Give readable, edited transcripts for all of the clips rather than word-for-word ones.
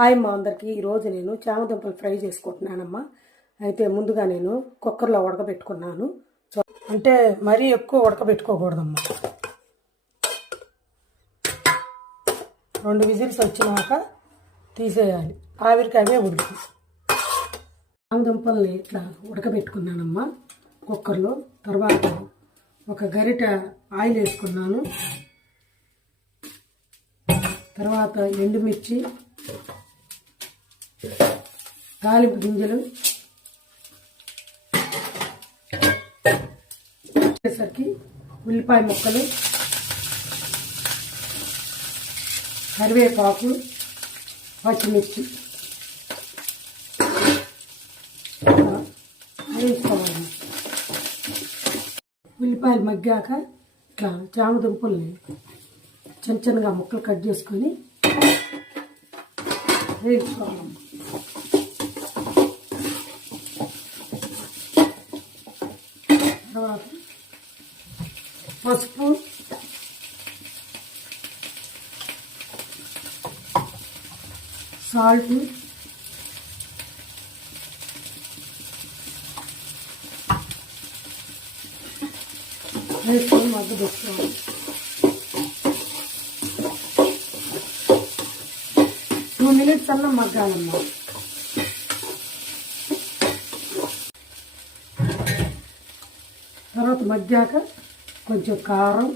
Hi అమ్మ అందరికీ. ఈరోజు నేను చామదుంపలు ఫ్రై చేసుకుంటున్నానమ్మా. అయితే ముందుగా నేను కుక్కర్లో ఉడకబెట్టుకున్నాను. అంటే మరీ ఎక్కువ ఉడకబెట్టుకోకూడదమ్మా. 2 విజిల్స్ వచ్చినాక తీసేయాలి. ఆవిరికి అవే ఉడుకు. చామదుంపల్ని ఇట్లా ఉడకబెట్టుకున్నానమ్మా కుక్కర్లో. తర్వాత ఒక గరిట ఆయిల్ వేసుకున్నాను. తర్వాత ఎండుమిర్చి, తాలింపు గింజలు వచ్చేసరికి ఉల్లిపాయ ముక్కలు, కరివేపాకు, పచ్చిమిర్చి వేసుకోవాలి. ఉల్లిపాయలు మగ్గాక ఇట్లా చామదుంపల్ని చిన్న చిన్నగా ముక్కలు కట్ చేసుకొని వేయించుకోవాలమ్మా. తర్వాత పసుపు, సాల్ట్, వేసుకొని మగ్గ పెట్టుకోవాలి. 2 మినిట్స్ అన్న మగ్గాలమ్మా. తర్వాత మగ్గాక కొంచెం కారం,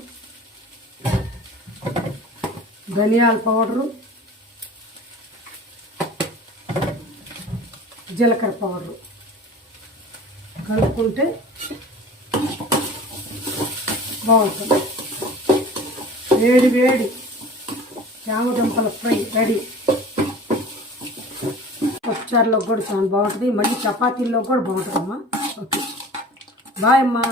ధనియాల పౌడరు, జీలకర్ర పౌడరు కలుపుకుంటే బాగుంటుంది. వేడి వేడి చామదుంపల ఫ్రై రెడీ. పప్పుచారులో కూడా చాలా బాగుంటుంది. మళ్ళీ చపాతీల్లో కూడా బాగుంటుందమ్మా. ఓకే, బాయ్ అమ్మా.